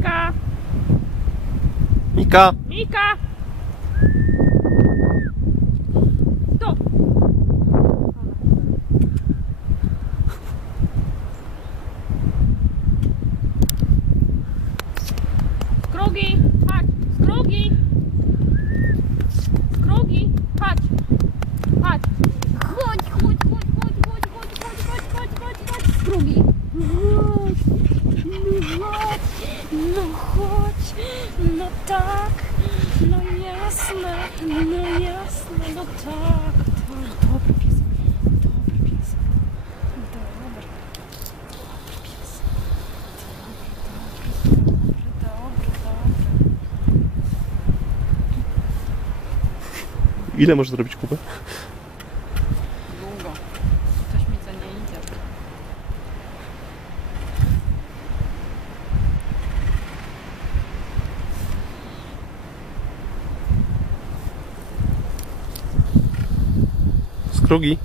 Mika! Mika! Mika! To! Skrugi! Chodź! Skrugi! Skrugi! Chodź! Chodź! Chodź, chodź, chodź, chodź, chodź, chodź, chodź, chodź, chodź, chodź, chodź, skrugi! No chodź, no tak, no jasne, no tak, dobry pies, dobry pies, dobry pies, dobry. Ile możesz zrobić kupę? Długo, coś mi co nie idzie. Skrugi.